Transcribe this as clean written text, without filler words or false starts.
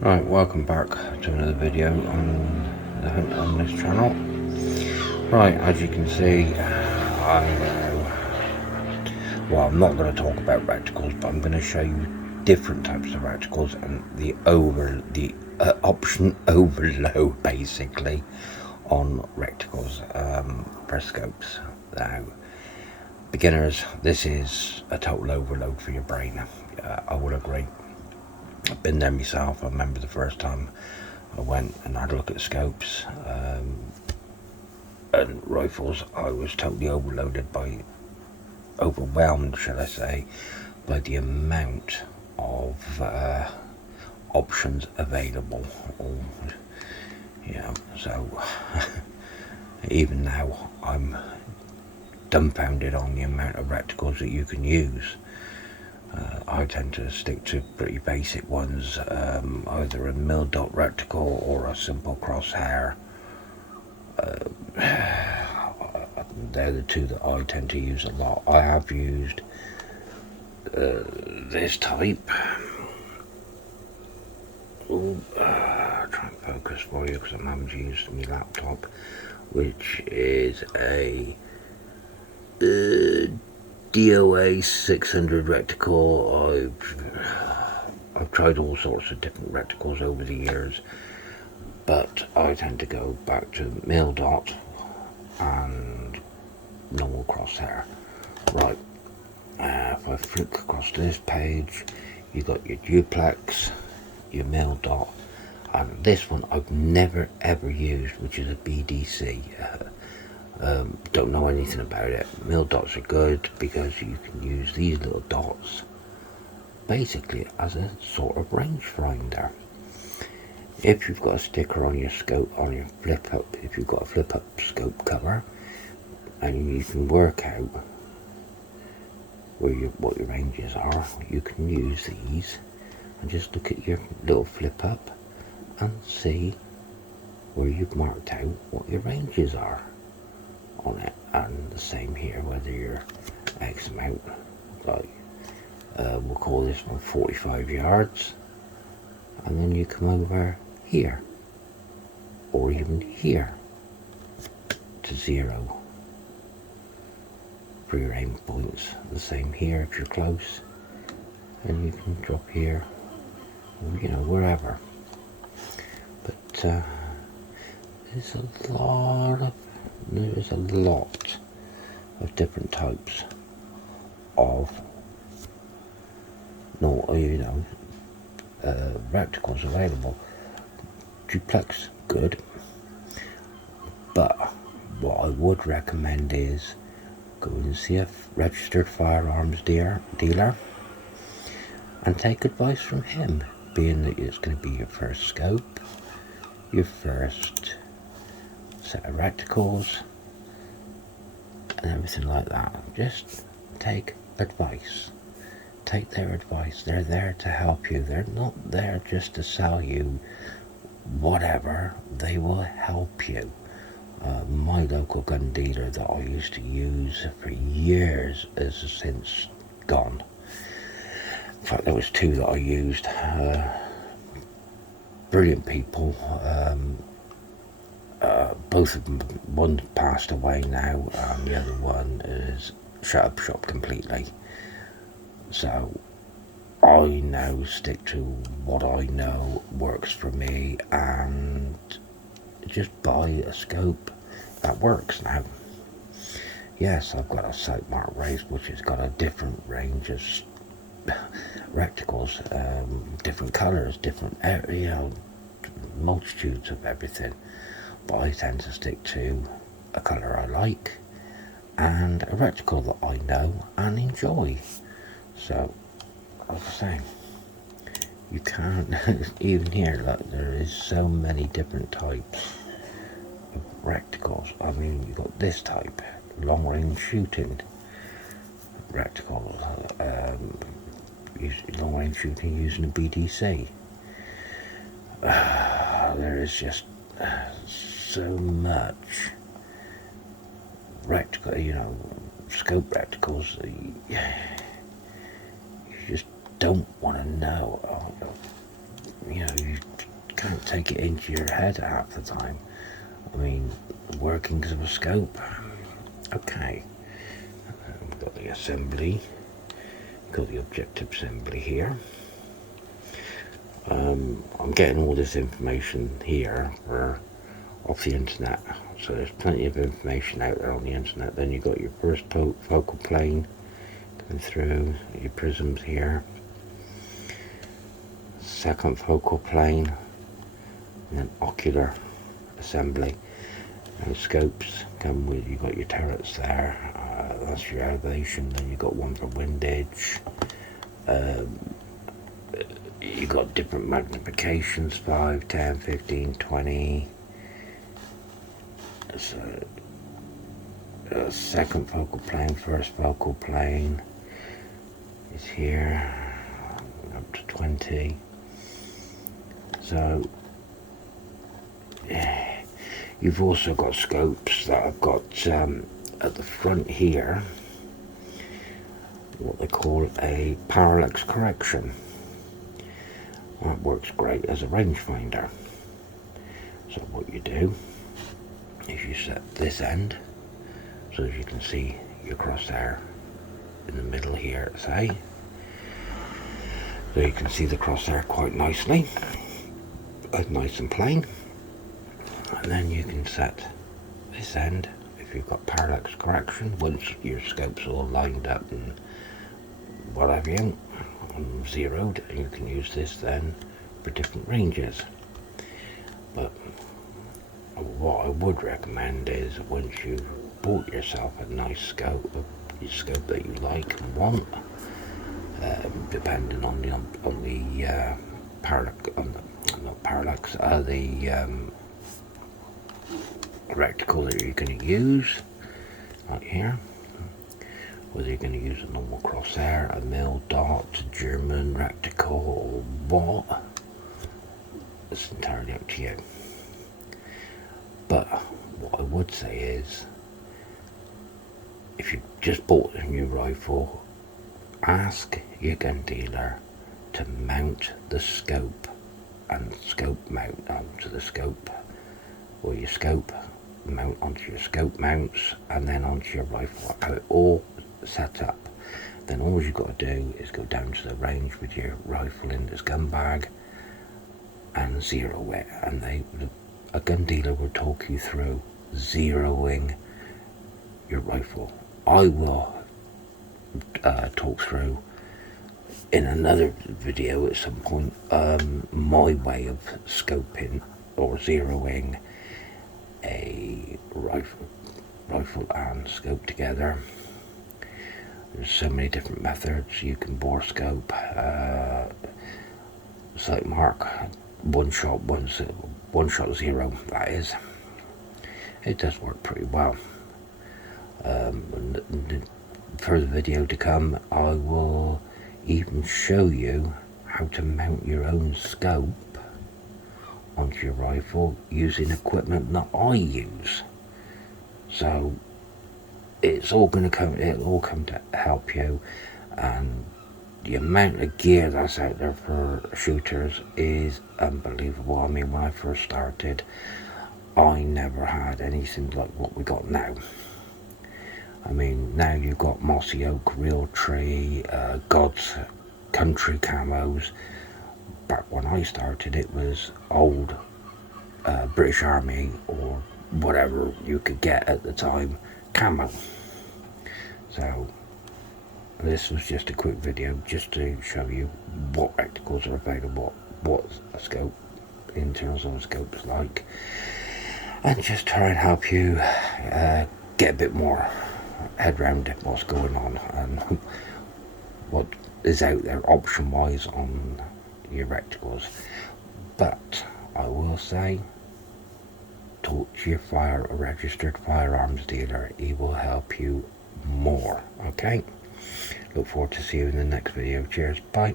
Right, welcome back to another video on this channel. Right, as you can see, I'm not going to talk about reticles, but I'm going to show you different types of reticles and the option overload basically on reticles for scopes. Now, beginners, this is a total overload for your brain. I would agree. I've been there myself. I remember the first time I went and had a look at scopes and rifles. I was totally overwhelmed, shall I say, by the amount of options available. So even now I'm dumbfounded on the amount of reticles that you can use. I tend to stick to pretty basic ones, either a mil dot reticle or a simple crosshair. They're the two that I tend to use a lot. I have used this type. Try and focus for you because I'm having to use my laptop, which is a DOA 600 reticle. I've tried all sorts of different reticles over the years, but I tend to go back to mil dot and normal crosshair. Right, if I flick across this page, you got your duplex, your mil dot, and this one I've never ever used, which is a BDC. Don't know anything about it. Mil dots are good because you can use these little dots basically as a sort of rangefinder. If you've got a sticker on your scope, on your flip up, if you've got a flip up scope cover, and you can work out what your ranges are, you can use these and just look at your little flip up and see where you've marked out what your ranges are on it. And the same here, whether you're X amount, like we'll call this one 45 yards, and then you come over here or even here to 0 for your aim points. The same here if you're close, and you can drop here, you know, wherever. But there's a lot of different types of reticles available. Duplex, good, but what I would recommend is go and see a registered firearms dealer and take advice from him, being that it's going to be your first scope, your first set of reticles and everything like that. Just take advice. Take their advice. They're there to help you. They're not there just to sell you whatever. They will help you. My local gun dealer that I used to use for years has since gone. In fact, there was two that I used. Brilliant people. Both of them, one passed away now, and the other one is shut up shop completely. So I now stick to what I know works for me and just buy a scope that works now. Yes, I've got a Sightmark Race which has got a different range of reticles, different colours, different, multitudes of everything. But I tend to stick to a colour I like and a reticle that I know and enjoy. So, like I say, you can't, even here, like, there is so many different types of reticles. I mean, you've got this type, long range shooting reticle, long range shooting using a BDC. There is just so much reticle, scope reticles that you just don't want to know. you know, you can't take it into your head half the time. I mean, workings of a scope. Okay, we've got the assembly, got the objective assembly here. I'm getting all this information here off the internet, so there's plenty of information out there on the internet. Then you've got your first focal plane coming through, your prisms here, second focal plane, and then ocular assembly. And scopes come with, you've got your turrets there, that's your elevation. Then you've got one for windage. You've got different magnifications, 5, 10, 15, 20. So, second focal plane, first focal plane is here, up to 20. So, you've also got scopes that I've got at the front here, what they call a parallax correction. That works great as a rangefinder. So what you do is you set this end, so as you can see your crosshair in the middle here, say. So you can see the crosshair quite nicely, nice and plain. And then you can set this end, if you've got parallax correction, once your scope's all lined up and what have you, zeroed, and you can use this then for different ranges. But what I would recommend is, once you've bought yourself a nice scope, your scope that you like and want, depending on the parallax, the reticle that you're going to use, right here. Whether you're going to use a normal crosshair, a mil dot, German reticle, or what, it's entirely up to you. But what I would say is, if you just bought a new rifle, ask your gun dealer to mount the scope and scope mount onto the scope, or your scope mount onto your scope mounts, and then onto your rifle, how it all set up. Then all you've got to do is go down to the range with your rifle in this gun bag and zero it, and a gun dealer will talk you through zeroing your rifle. I will talk through in another video at some point my way of scoping or zeroing a rifle and scope together. There's so many different methods. You can bore scope, sight mark, one shot zero, that is. It does work pretty well. For the video to come, I will even show you how to mount your own scope onto your rifle using equipment that I use. So it'll all come to help you, and the amount of gear that's out there for shooters is unbelievable. I mean, when I first started, I never had anything like what we got now. I mean, now you've got Mossy Oak, Real Tree, God's Country camos. Back when I started, it was old British Army or whatever you could get at the time camo. So this was just a quick video just to show you what reticles are available, what a scope in terms of a scope is like, and just try and help you get a bit more head round what's going on and what is out there option wise on your reticles. But I will say, talk to your a registered firearms dealer. He will help you more. Okay, look forward to seeing you in the next video. Cheers, bye.